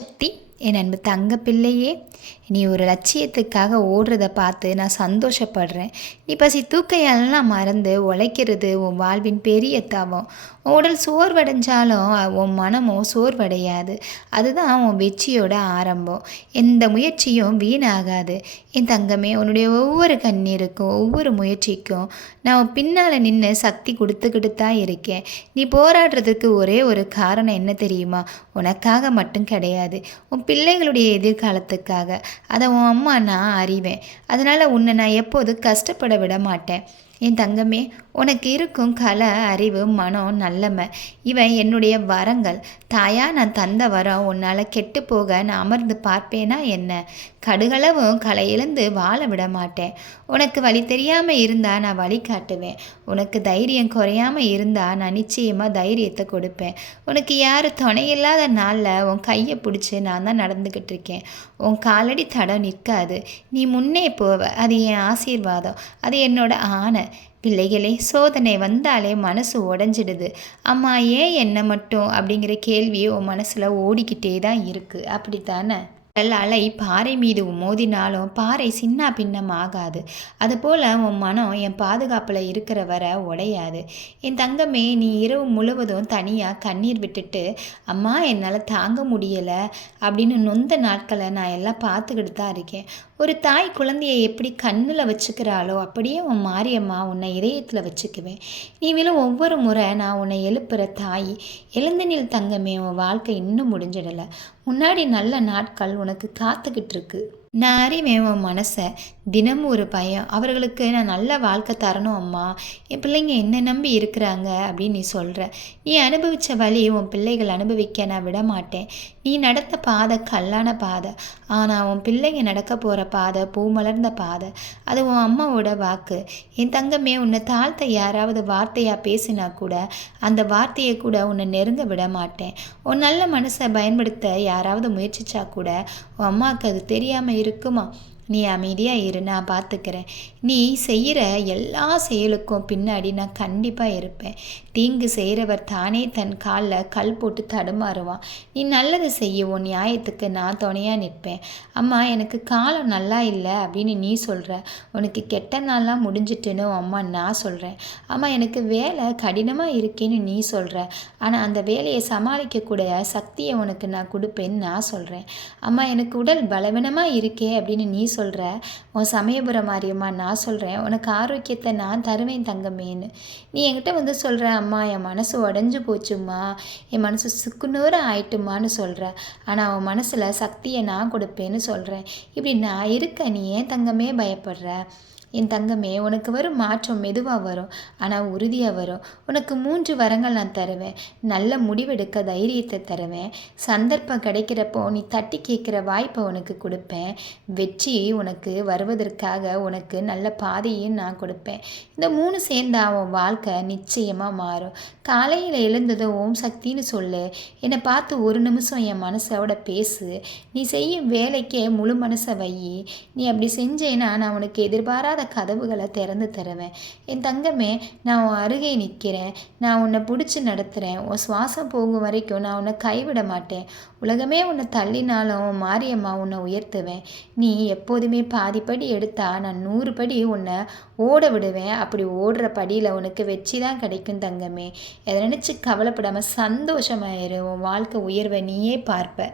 சக்தி என் அன்பு தங்க பிள்ளையே நீ ஒரு லட்சியத்துக்காக ஓடுறத பார்த்து நான் சந்தோஷப்படுறேன். நீ பசி தூக்கையெல்லாம் மறந்து உழைக்கிறது உன் வாழ்வின் பெரிய தவம். உடல் சோர்வடைஞ்சாலும் உன் மனமும் சோர்வடையாது. அதுதான் உன் வெற்றியோட ஆரம்பம். எந்த முயற்சியும் வீணாகாது. என் தங்கமே உன்னுடைய ஒவ்வொரு கண்ணீருக்கும் ஒவ்வொரு முயற்சிக்கும் நான் உன் பின்னால் நின்று சக்தி கொடுத்துக்கிட்டு தான் இருக்கேன். நீ போராடுறதுக்கு ஒரே ஒரு காரணம் என்ன தெரியுமா? உனக்காக மட்டும் கிடையாது. உன் பிள்ளைகளுடைய எதிர்காலத்துக்காக. அதை உன் அம்மா நான் அறிவேன். அதனால் உன்னை நான் எப்போதும் கஷ்டப்பட விட மாட்டேன். என் தங்கமே உனக்கு இருக்கும் கலை அறிவு மனம் நல்லமை இவன் என்னுடைய வரங்கள். தாயா நான் தந்த வரம் உன்னால் கெட்டு போக நான் அமர்ந்து பார்ப்பேனா என்ன? கடுகளவும் களை இழந்து வாழ விட மாட்டேன். உனக்கு வழி தெரியாமல் இருந்தால் நான் வழி காட்டுவேன். உனக்கு தைரியம் குறையாமல் இருந்தால் நான் நிச்சயமாக தைரியத்தை கொடுப்பேன். உனக்கு யார் துணையில்லாத நாளில் உன் கையை பிடிச்சி நான் தான் நடந்துக்கிட்டு இருக்கேன். உன் காலடி தடம் நிற்காது. நீ முன்னே போவ. அது என் ஆசீர்வாதம். அது என்னோட ஆணை. பிள்ளைகளே சோதனை வந்தாலே மனசு உடஞ்சிடுது. அம்மா ஏன் என்ன மட்டும்? அப்படிங்கிற கேள்வி உன் மனசில் ஓடிக்கிட்டே தான் இருக்குது அப்படித்தானே? தானே அலை பாறை மீது மோதினாலும் பாறை சின்ன பின்னம் ஆகாது அதுபோல் உன் மனம் என் பாதுகாப்பில் இருக்கிற வர உடையாது. என் தங்கமே நீ இரவு முழுவதும் தனியாக கண்ணீர் விட்டுட்டு அம்மா என்னால் தாங்க முடியலை அப்படின்னு நொந்த நாட்களை நான் எல்லாம் பார்த்துக்கிட்டு தான் இருக்கேன். ஒரு தாய் குழந்தையை எப்படி கண்ணில் வச்சுக்கிறாளோ அப்படியே உன் மாரியம்மா உன்னை இதயத்தில் வச்சுக்குவேன். நீ விழும் ஒவ்வொரு முறை நான் உன்னை எழுப்புகிற தாய் எழுந்தனில் தங்கமே உன் வாழ்க்கை இன்னும் முடிஞ்சிடலை. முன்னாடி நல்ல நாட்கள் உனக்கு காத்துக்கிட்டு இருக்கு. நான் அறிவேன் உன் மனசை தினமும் ஒரு பயம். அவர்களுக்கு நான் நல்ல வாழ்க்கை தரணும் அம்மா. என் பிள்ளைங்க என்ன நம்பி இருக்கிறாங்க அப்படின்னு நீ சொல்கிற நீ அனுபவித்த வழி உன் பிள்ளைகள் அனுபவிக்க நான் விட மாட்டேன் நீ நடத்த பாதை கல்லான பாதை. ஆனால் உன் பிள்ளைங்க நடக்க போகிற பாதை பூ மலர்ந்த பாதை. அது உன் அம்மாவோட வாக்கு. என் தங்கமே உன்னை தாழ்த்த யாராவது வார்த்தையாக பேசினா கூட அந்த வார்த்தையை கூட உன்னை நெருங்க விட மாட்டேன் உன் நல்ல மனசை பயன்படுத்த யாராவது முயற்சிச்சா கூட உன் அம்மாவுக்கு அது தெரியாமல் இருக்குமா? நீ அமைதியாக இரு நான் பார்த்துக்கிறேன் நீ செய்கிற எல்லா செயலுக்கும் பின்னாடி நான் கண்டிப்பாக இருப்பேன். தீங்கு செய்கிறவர் தானே தன் காலில் கல் போட்டு தடுமாறுவான். நீ நல்லது செய்யவும் நியாயத்துக்கு நான் துணையாக நிற்பேன். அம்மா எனக்கு காலம் நல்லா இல்லை அப்படின்னு நீ சொல்கிற உனக்கு கெட்ட நாள்லாம் முடிஞ்சிட்டுன்னு அம்மா நான் சொல்கிறேன் அம்மா எனக்கு வேலை கடினமாக இருக்கேன்னு நீ சொல்கிற ஆனால் அந்த வேலையை சமாளிக்கக்கூடிய சக்தியை உனக்கு நான் கொடுப்பேன்னு நான் சொல்கிறேன் அம்மா எனக்கு உடல் பலவீனமாக இருக்கே அப்படின்னு நீ சொல்கிற உன் சமயபுரம் மாரியம்மா நான் சொல்கிறேன் உனக்கு ஆரோக்கியத்தை நான் தருவேன் தங்கமேன்னு. நீ என்கிட்ட வந்து சொல்கிற அம்மா என் மனசு உடஞ்சி போச்சும்மா. என் மனசு சுக்குநூறு ஆயிட்டுமான்னு சொல்கிற ஆனால் அவன் மனசில் சக்தியை நான் கொடுப்பேன்னு சொல்கிறேன் இப்படி நான் இருக்க நீ ஏன் தங்கமே பயப்படுற? என் தங்கமே உனக்கு வரும் மாற்றம் மெதுவாக வரும். ஆனால் உறுதியாக வரும். உனக்கு மூன்று வரங்கள் நான் தருவேன். நல்ல முடிவெடுக்க தைரியத்தை தருவேன். சந்தர்ப்பம் கிடைக்கிறப்போ நீ தட்டி கேட்குற வாய்ப்பை உனக்கு கொடுப்பேன். வெற்றி உனக்கு வருவதற்காக உனக்கு நல்ல பாதையும் நான் கொடுப்பேன். இந்த மூணு சேர்ந்தா உன் வாழ்க்கை நிச்சயமாக மாறும். காலையில் எழுந்ததும் ஓம் சக்தின்னு சொல்லு. என்னை பார்த்து ஒரு நிமிஷம் என் மனசோட பேசு. நீ செய்யும் வேலைக்கே முழு மனசை வை. நீ அப்படி செஞ்சேன்னா நான் உனக்கு எதிர்பாராத இல்லாத கதவுகளை திறந்து தருவேன். என் தங்கமே நான் உன் அருகே நிற்கிறேன் நான் உன்னை பிடிச்சி நடத்துகிறேன் உன் சுவாசம் போகும் வரைக்கும் நான் உன்னை கைவிட மாட்டேன். உலகமே உன்னை தள்ளினாலும் மாரியம்மா உன்னை உயர்த்துவேன். நீ எப்போதுமே பாதிப்படி எடுத்தா நான் நூறு படி உன்னை ஓட விடுவேன். அப்படி ஓடுற படியில் உனக்கு வெற்றி தான் கிடைக்கும் தங்கமே. எதை நினச்சி கவலைப்படாமல் சந்தோஷமாயிரு உன் வாழ்க்கை உயர்வை நீயே பார்ப்ப.